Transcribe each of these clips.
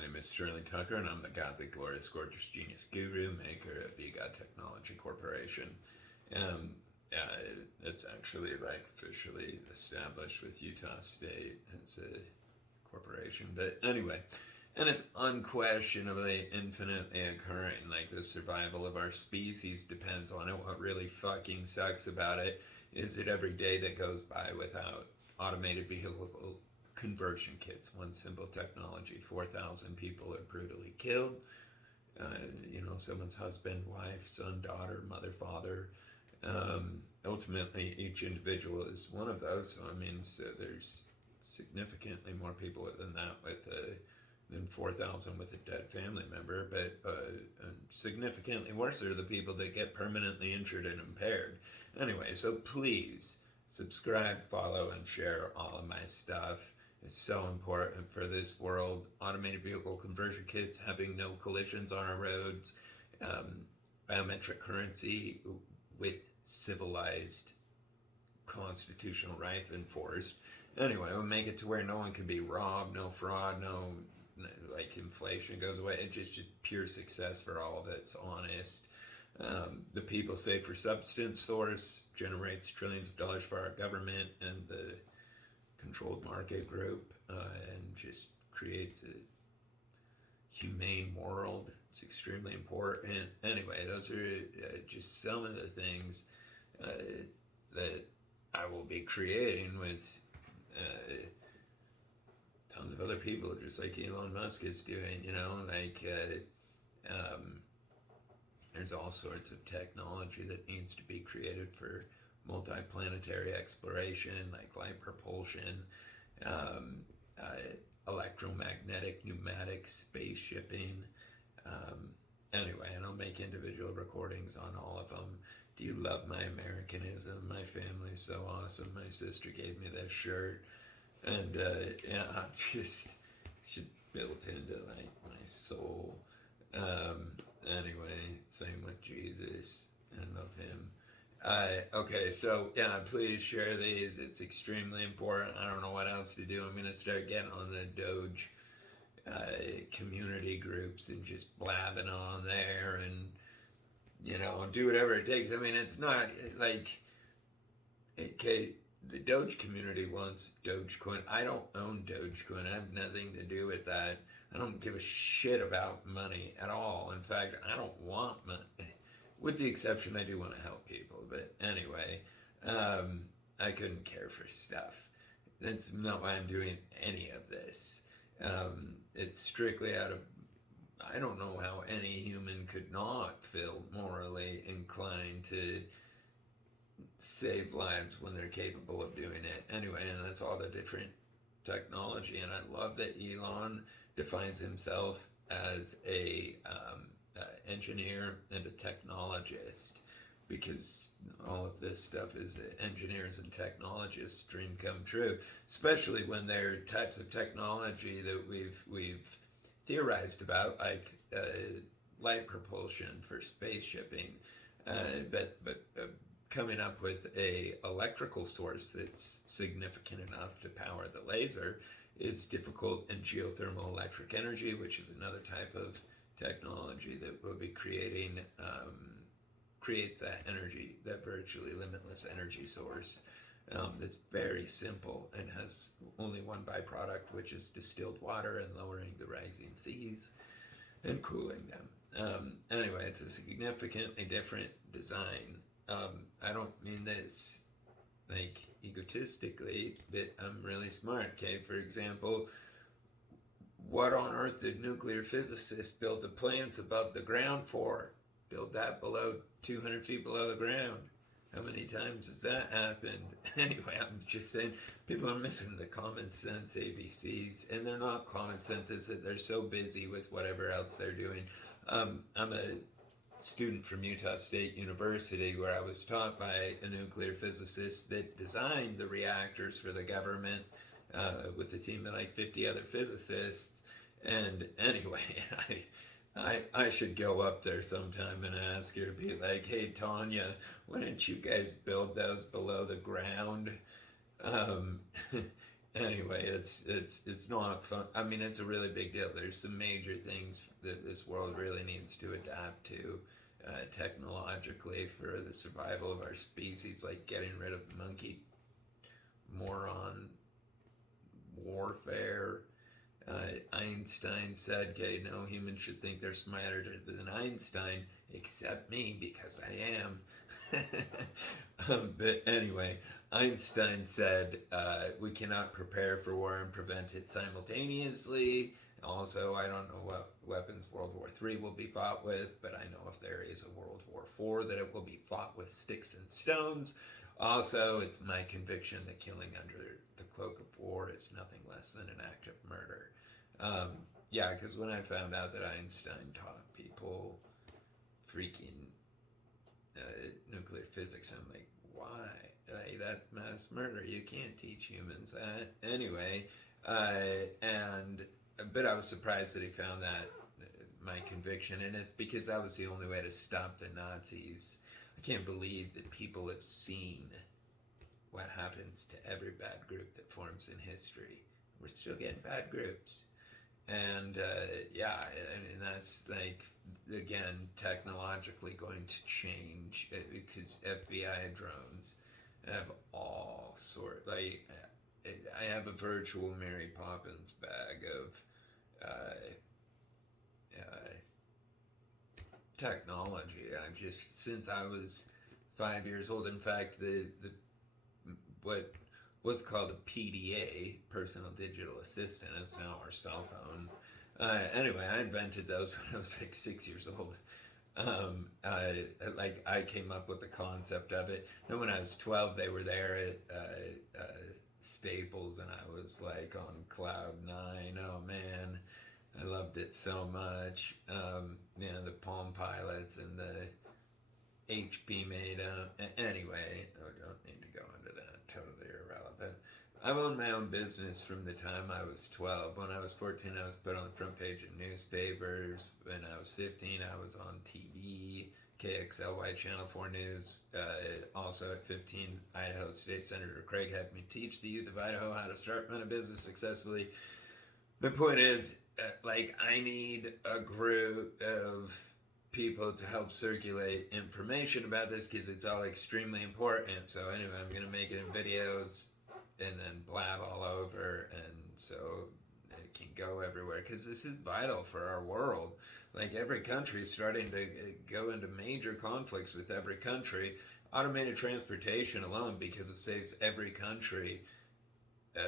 name is Sterling Tucker, and I'm the godly, glorious, gorgeous, genius guru, maker of the God Technology Corporation. Um, it's actually like officially established with Utah State as a corporation. But anyway, and it's unquestionably infinitely occurring. Like the survival of our species depends on it. What really fucking sucks about it is that every day that goes by without automated vehicle conversion kits, one simple technology, 4,000 people are brutally killed. Someone's husband, wife, son, daughter, mother, father. Ultimately, each individual is one of those. So, so there's significantly more people than that than 4,000 with a dead family member, but significantly worse are the people that get permanently injured and impaired. Anyway, so please subscribe, follow, and share all of my stuff. It's so important for this world. Automated vehicle conversion kits, having no collisions on our roads, biometric currency with civilized constitutional rights enforced. Anyway, we'll make it to where no one can be robbed, no fraud, no like inflation goes away. It's just pure success for all that's honest. The people safer substance source generates trillions of dollars for our government and the controlled market group, and just creates a humane world. It's extremely important. Anyway, those are just some of the things that I will be creating with tons of other people, just like Elon Musk is doing. There's all sorts of technology that needs to be created for multiplanetary exploration, like light propulsion, electromagnetic, pneumatic space shipping. Anyway, and I'll make individual recordings on all of them. Do you love my Americanism? My family's so awesome. My sister gave me this shirt. And I'm just, it's just built into like my soul. Anyway, same with Jesus. I love him. Okay, so yeah, please share these. It's extremely important. I don't know what else to do. I'm gonna start getting on the Doge community groups and just blabbing on there, and do whatever it takes. It's not like, okay, the Doge community wants Dogecoin. I don't own Dogecoin. I have nothing to do with that. I don't give a shit about money at all. In fact, I don't want money. With the exception, I do want to help people. But anyway, I couldn't care for stuff. That's not why I'm doing any of this. It's strictly out of, I don't know how any human could not feel morally inclined to save lives when they're capable of doing it. Anyway, and that's all the different technology. And I love that Elon defines himself as a engineer and a technologist, because all of this stuff is engineers and technologists' dream come true, especially when they're types of technology that we've theorized about, like light propulsion for space shipping, but coming up with a electrical source that's significant enough to power the laser is difficult, and geothermal electric energy, which is another type of technology that will be creating, creates that energy, that virtually limitless energy source that's very simple and has only one byproduct, which is distilled water and lowering the rising seas and cooling them. Anyway, it's a significantly different design. I don't mean this like egotistically, but I'm really smart. Okay, for example, what on earth did nuclear physicists build the plants above the ground for? Build that below 200 feet below the ground. How many times has that happened? Anyway, I'm just saying, people are missing the common sense ABCs, and they're not common sense. It's that they're so busy with whatever else they're doing. I'm a student from Utah State University, where I was taught by a nuclear physicist that designed the reactors for the government with a team of like 50 other physicists. And anyway, I should go up there sometime and ask her, be like, hey, Tanya, why didn't you guys build those below the ground? Anyway, it's not fun. I mean, it's a really big deal. There's some major things that this world really needs to adapt to technologically for the survival of our species, like getting rid of monkey moron warfare. Einstein said, "Okay, no human should think they're smarter than Einstein, except me because I am." But anyway, Einstein said, "We cannot prepare for war and prevent it simultaneously." Also, I don't know what weapons World War III will be fought with, but I know if there is a World War IV, that it will be fought with sticks and stones. Also, it's my conviction that killing under the cloak of war is nothing less than an act of murder. Um, yeah, because when I found out that Einstein taught people freaking nuclear physics, I'm like, why? Like, that's mass murder. You can't teach humans that. Anyway, and but I was surprised that he found that my conviction, and it's because that was the only way to stop the Nazis. I can't believe that people have seen what happens to every bad group that forms in history. We're still getting bad groups. And yeah, and that's like, again, technologically going to change because FBI drones have all sort. Like, I have a virtual Mary Poppins bag of uh, technology. I've just since I was 5 years old. In fact, the what was called a PDA, personal digital assistant, is now our cell phone. Anyway, I invented those when I was like 6 years old. Like I came up with the concept of it. And when I was 12, they were there at Staples, and I was like on cloud nine. Oh man, I loved it so much. The Palm Pilots and the HP made. Anyway, I don't need to go into that. Totally irrelevant. I've owned my own business from the time I was 12. When I was 14, I was put on the front page of newspapers. When I was 15, I was on TV, KXLY Channel 4 News. Also at 15, Idaho State Senator Craig had me teach the youth of Idaho how to start run a business successfully. The point is, I need a group of people to help circulate information about this because it's all extremely important. So anyway, I'm gonna make it in videos and then blab all over, and so it can go everywhere because this is vital for our world. Like every country is starting to go into major conflicts with every country. Automated transportation alone, because it saves every country uh,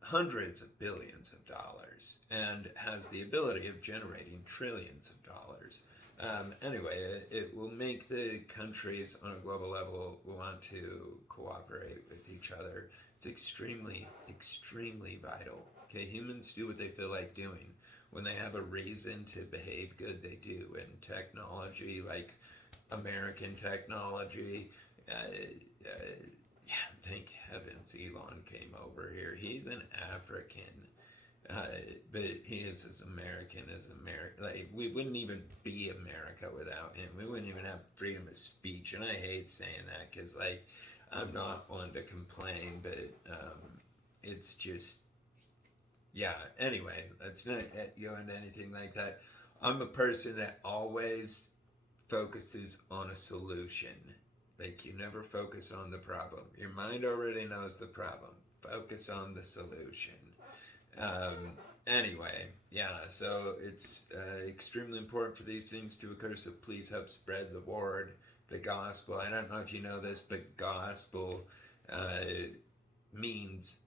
hundreds of billions of dollars and has the ability of generating trillions of dollars. Anyway, it will make the countries on a global level want to cooperate with each other. It's extremely, extremely vital. Okay, humans do what they feel like doing. When they have a reason to behave good, they do. And technology, like American technology, yeah, thank heavens Elon came over here. He's an African, but he is as American as America. Like, we wouldn't even be America without him. We wouldn't even have freedom of speech. And I hate saying that because, like, I'm not one to complain, but it's just, yeah. Anyway, let's not go into anything like that. I'm a person that always focuses on a solution. Like, you never focus on the problem. Your mind already knows the problem. Focus on the solution. Anyway, yeah, so it's extremely important for these things to occur, so please help spread the word, the gospel. I don't know if you know this, but gospel means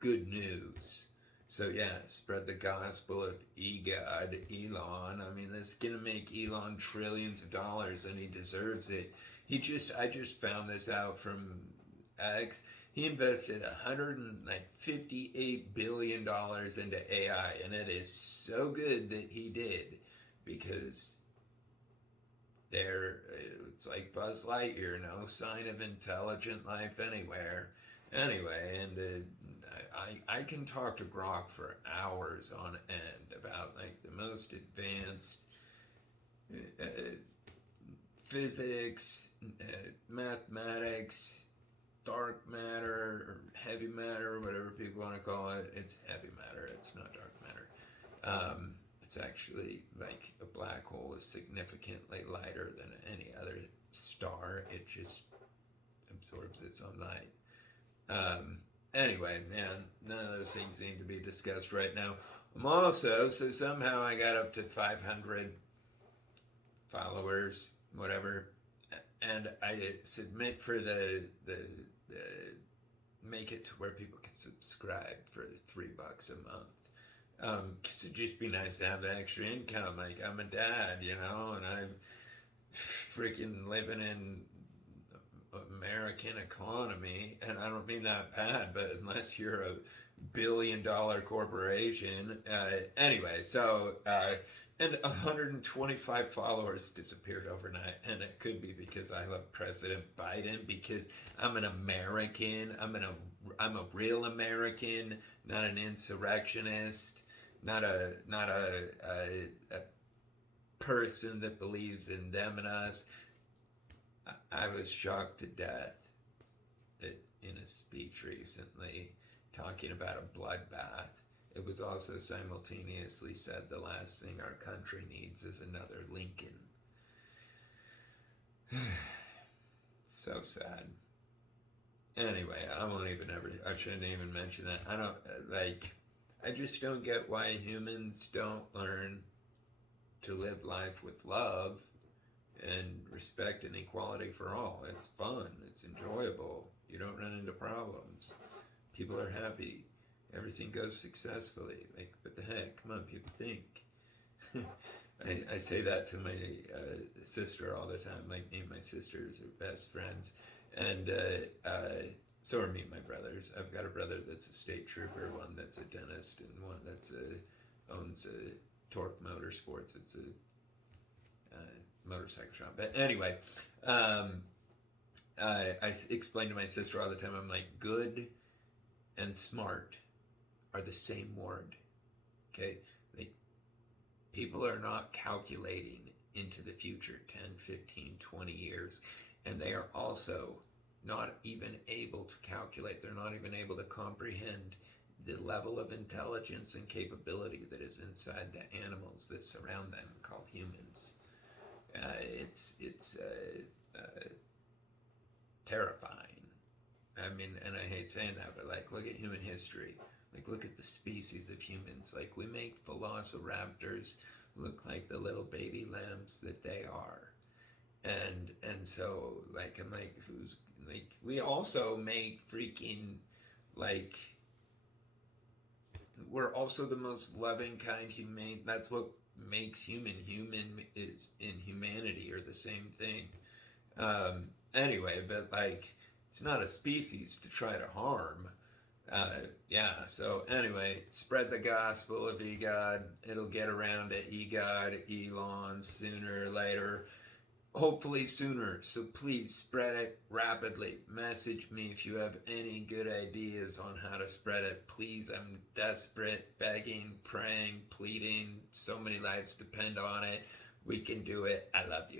good news. So yeah, spread the gospel of God, Elon. I mean, this is gonna make Elon trillions of dollars, and he deserves it. I just found this out from X. He invested $158 billion into AI, and it is so good that he did, because it's like Buzz Lightyear, no sign of intelligent life anywhere. Anyway, and I can talk to Grok for hours on end about like the most advanced physics, mathematics, dark matter or heavy matter or whatever people want to call it. It's heavy matter. It's not dark matter. It's actually like a black hole is significantly lighter than any other star. It just absorbs its own light. Anyway, man, none of those things need to be discussed right now. I'm also, so somehow I got up to 500 followers, whatever, and I submit for the make it to where people can subscribe for $3 a month. Cause it'd just be nice to have the extra income. Like I'm a dad, you know, and I'm freaking living in American economy, and I don't mean that bad, but unless you're a billion-dollar corporation, anyway, so and 125 followers disappeared overnight, and it could be because I love President Biden, because I'm an American, I'm a real American, not an insurrectionist, not a person that believes in them and us. I was shocked to death in a speech recently talking about a bloodbath. It was also simultaneously said the last thing our country needs is another Lincoln. So sad. Anyway, I shouldn't even mention that. I just don't get why humans don't learn to live life with love and respect and equality for all. It's fun. It's enjoyable. You don't run into problems. People are happy. Everything goes successfully. Like, what the heck? Come on, people, think. I say that to my sister all the time. Like, me and my sisters are best friends. And so are me and my brothers. I've got a brother that's a state trooper, one that's a dentist, and one that's owns a Torque Motorsports. It's a motorcycle shop. But anyway, I explain to my sister all the time, I'm like, good and smart are the same word. Okay? Like, people are not calculating into the future 10, 15, 20 years. And they are also not even able to calculate. They're not even able to comprehend the level of intelligence and capability that is inside the animals that surround them, called humans. It's terrifying. I mean, and I hate saying that, but like, look at human history. Like, look at the species of humans. Like, we make velociraptors look like the little baby lambs that they are. And so, like, I'm like, who's, like, we also make freaking, like, we're also the most loving, kind, humane. That's what makes human is in humanity are the same thing. Anyway, but like, it's not a species to try to harm. Yeah, so anyway, spread the gospel of EGOD. It'll get around to EGOD, Elon, sooner or later. Hopefully sooner, so please spread it rapidly. Message me if you have any good ideas on how to spread it. Please, I'm desperate, begging, praying, pleading. So many lives depend on it. We can do it. I love you.